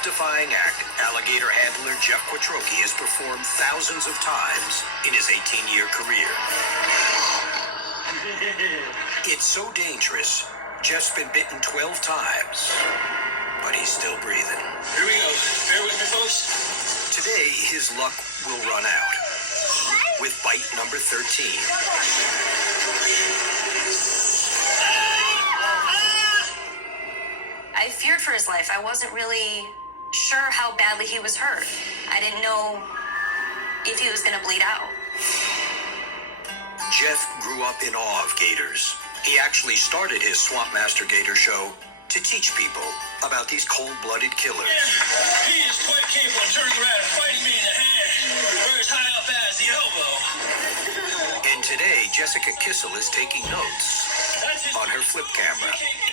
death-defying act alligator handler Jeff Quattrocchi has performed thousands of times in his 18-year career. It's so dangerous, Jeff's been bitten 12 times, but he's still breathing. Here we go. Bear with me, folks. Today, his luck will run out with bite number 13. I feared for his life. I wasn't really sure how badly he was hurt. I didn't know if he was going to bleed out. Jeff grew up in awe of gators. He actually started his Swamp Master Gator show to teach people about these cold-blooded killers. Yeah, he is quite capable of turning around and fighting me in the head, or as high up as the elbow. And today, Jessica Kissel is taking notes on her flip camera.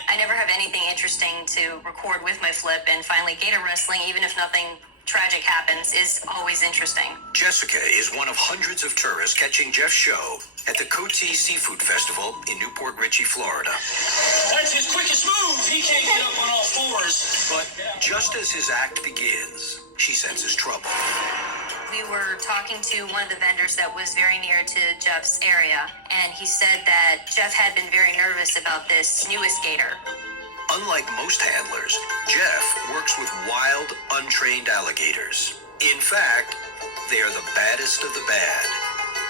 I never have anything interesting to record with my flip, and finally gator wrestling, even if nothing tragic happens, is always interesting. Jessica is one of hundreds of tourists catching Jeff's show at the Cotee Seafood Festival in Port Richey, Florida. That's his quickest move. He can't get up on all fours. But just as his act begins, she senses trouble. We were talking to one of the vendors that was very near to Jeff's area, and he said that Jeff had been very nervous about this newest gator. Unlike most handlers, Jeff works with wild, untrained alligators. In fact, they are the baddest of the bad.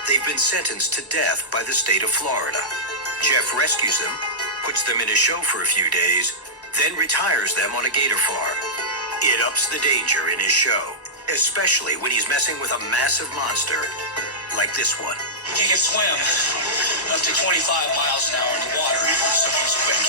They've been sentenced to death by the state of Florida. Jeff rescues them, puts them in his show for a few days, then retires them on a gator farm. It ups the danger in his show, especially when he's messing with a massive monster like this one. He can swim up to 25 miles an hour in the water, so he's quick.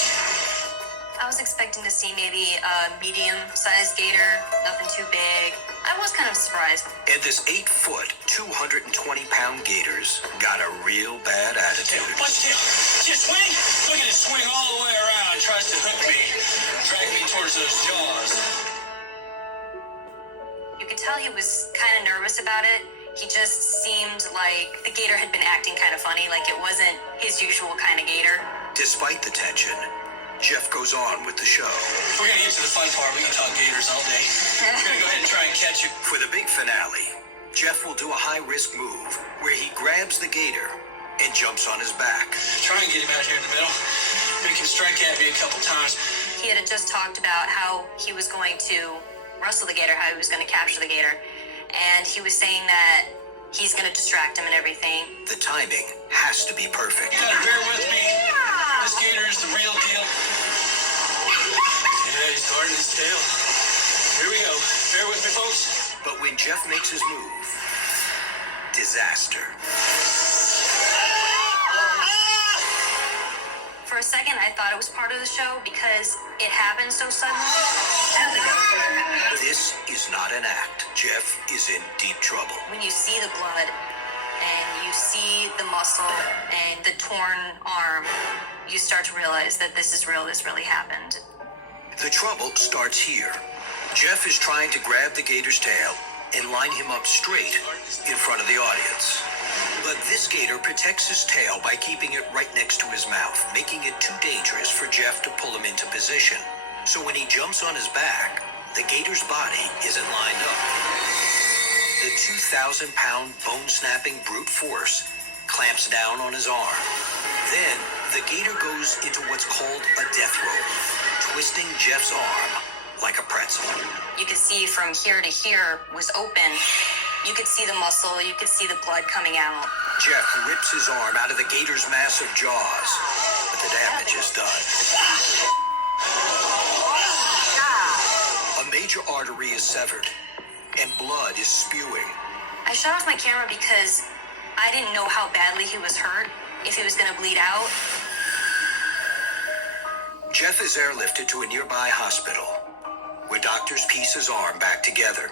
I was expecting to see maybe a medium-sized gator, nothing too big. I was kind of surprised. And this 8-foot, 220-pound gator's got a real bad attitude. Watch him. See a swing? Look at him swing all the way around. Tries to hook me, drag me towards those jaws. You could tell he was kind of nervous about it. He just seemed like the gator had been acting kind of funny, like it wasn't his usual kind of gator. Despite the tension, Jeff goes on with the show. We're going to get to the fun part. We can talk gators all day. We're going to go ahead and try and catch you. For the big finale, Jeff will do a high-risk move where he grabs the gator and jumps on his back. Try and get him out here in the middle. He can strike at me a couple times. He had just talked about how he was going to wrestle the gator, how he was going to capture the gator. And he was saying that he's going to distract him and everything. The timing has to be perfect. You gotta bear with me. This gator is the real deal. Yeah, he's guarding his tail. Here we go. Bear with me, folks. But when Jeff makes his move, disaster. For a second, I thought it was part of the show because it happened so suddenly. This is not an act. Jeff is in deep trouble. When you see the blood and you see the muscle and the torn arm, you start to realize that this is real, this really happened. The trouble starts here. Jeff is trying to grab the gator's tail and line him up straight in front of the audience. But this gator protects his tail by keeping it right next to his mouth, making it too dangerous for Jeff to pull him into position. So when he jumps on his back, the gator's body isn't lined up. The 2,000-pound bone-snapping brute force clamps down on his arm. Then the gator goes into what's called a death roll, twisting Jeff's arm like a pretzel. You could see from here to here was open. You could see the muscle, you could see the blood coming out. Jeff rips his arm out of the gator's massive jaws, but the damage is done. A major artery is severed, and blood is spewing. I shut off my camera because I didn't know how badly he was hurt, if he was going to bleed out. Jeff is airlifted to a nearby hospital, where doctors piece his arm back together.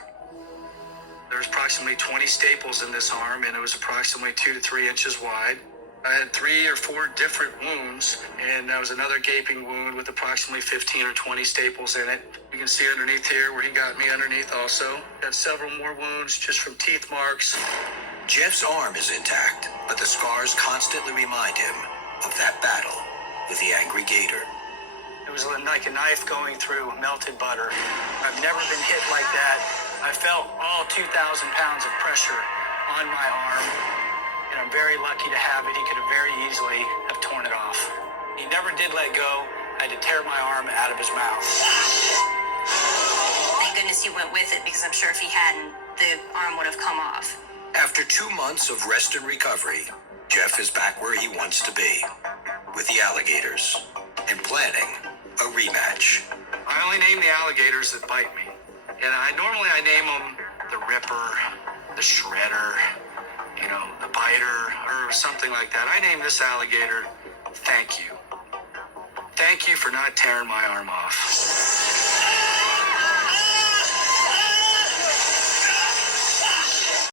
There's approximately 20 staples in this arm, and it was approximately 2 to 3 inches wide. I had 3 or 4 different wounds, and there was another gaping wound with approximately 15 or 20 staples in it. You can see underneath here where he got me underneath also. Got several more wounds just from teeth marks. Jeff's arm is intact, but the scars constantly remind him of that battle with the angry gator. It was like a knife going through melted butter. I've never been hit like that. I felt all 2,000 pounds of pressure on my arm, and I'm very lucky to have it. He could have very easily have torn it off. He never did let go. I had to tear my arm out of his mouth. Thank goodness he went with it, because I'm sure if he hadn't, the arm would have come off. After 2 months of rest and recovery, Jeff is back where he wants to be, with the alligators, and planning a rematch. I only name the alligators that bite me. And normally I name them the Ripper, the Shredder, the Biter, or something like that. I name this alligator, Thank You. Thank you for not tearing my arm off.